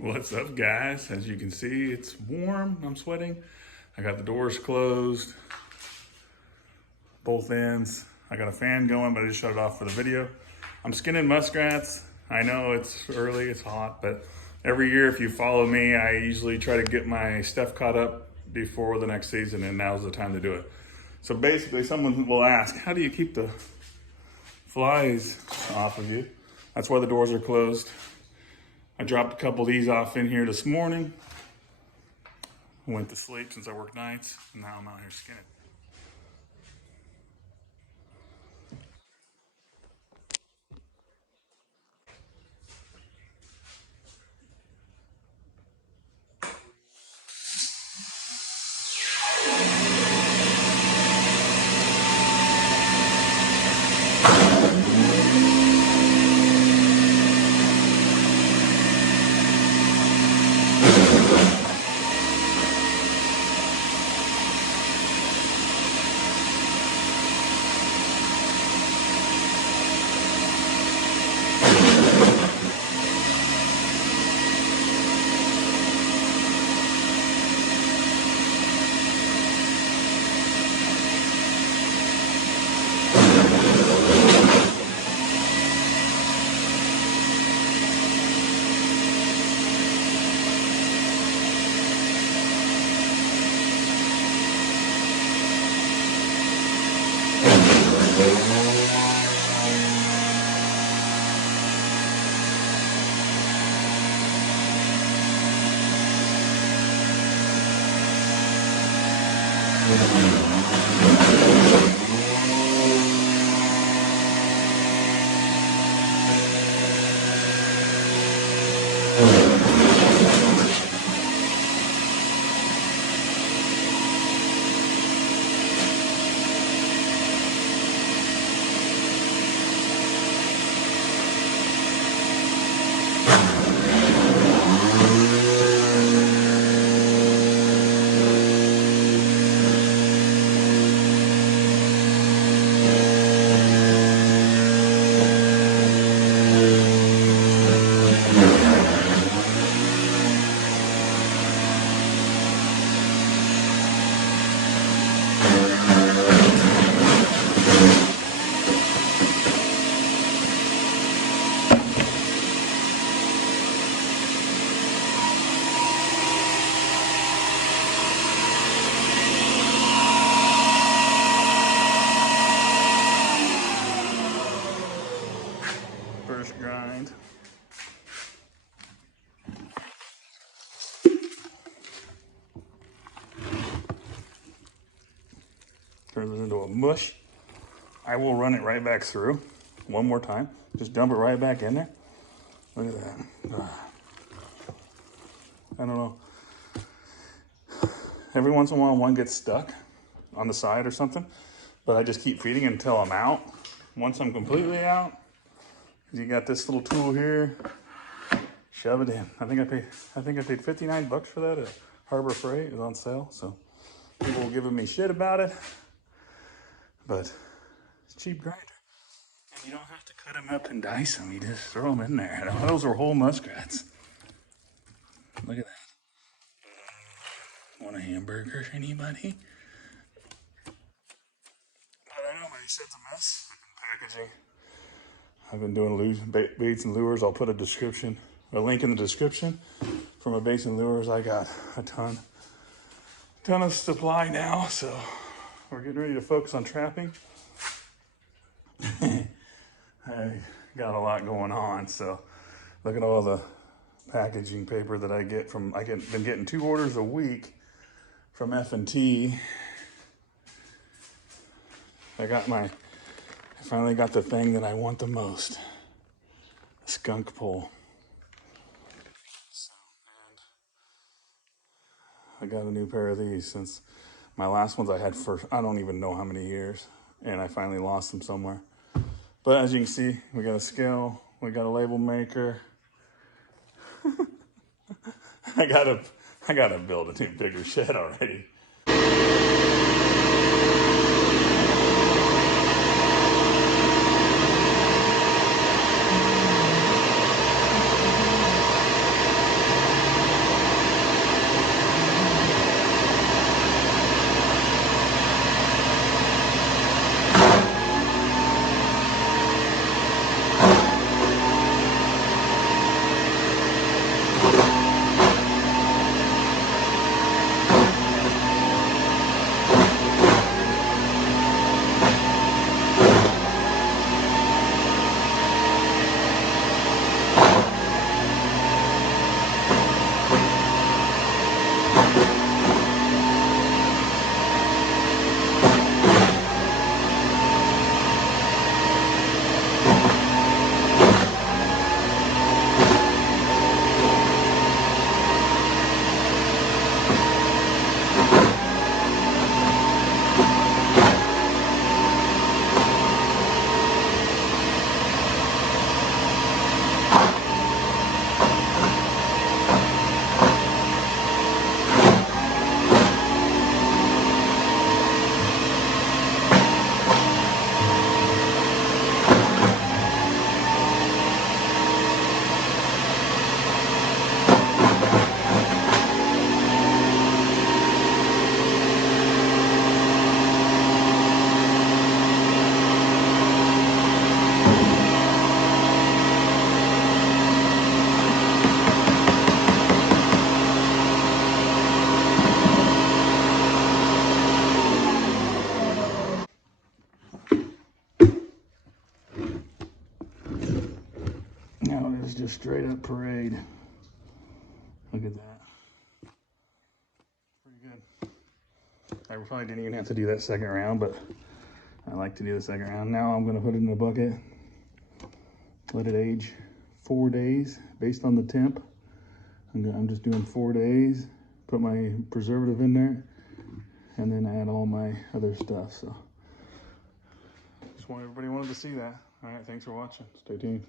What's up, guys? As you can see, it's warm. I'm sweating. I got the doors closed, both ends. I got a fan going, but I just shut it off for the video. I'm skinning muskrats. I know it's early, it's hot, but every year, if you follow me, I usually try to get my stuff caught up before the next season, and now's the time to do it. So basically, someone will ask, how do you keep the flies off of you? That's why the doors are closed. I dropped a couple of these off in here this morning. I went to sleep since I work nights, and now I'm out here skinning. First grind. Turns it into a mush. I will run it right back through one more time. Just dump it right back in there. Look at that. I don't know. Every once in a while, one gets stuck on the side or something, but I just keep feeding until I'm out. Once I'm completely out, you got this little tool here. Shove it in. I think I paid 59 bucks for that at Harbor Freight. It was on sale, so people were giving me shit about it, but it's a cheap grinder. And you don't have to cut them up and dice them. You just throw them in there. Those are whole muskrats. Look at that. Want a hamburger, anybody? But I know my shit's a mess. Packaging. I've been doing baits and lures. I'll put a link in the description for my baits and lures. I got a ton of supply now, so we're getting ready to focus on trapping. I got a lot going on, so look at all the packaging paper that I get from. Been getting 2 orders a week from F&T. I finally got the thing that I want the most, a skunk pole. So, and I got a new pair of these since my last ones I had for I don't even know how many years, and I finally lost them somewhere. But as you can see, we got a scale, we got a label maker. I gotta build a new bigger shed already. just straight up parade. Look at that. Pretty good. I probably didn't even have to do that second round, but I like to do the second round. Now I'm gonna put it in a bucket, let it age 4 days based on the temp. I'm just doing 4 days, put my preservative in there, and then add all my other stuff. So just want everybody wanted to see that. All right, thanks for watching. Stay tuned.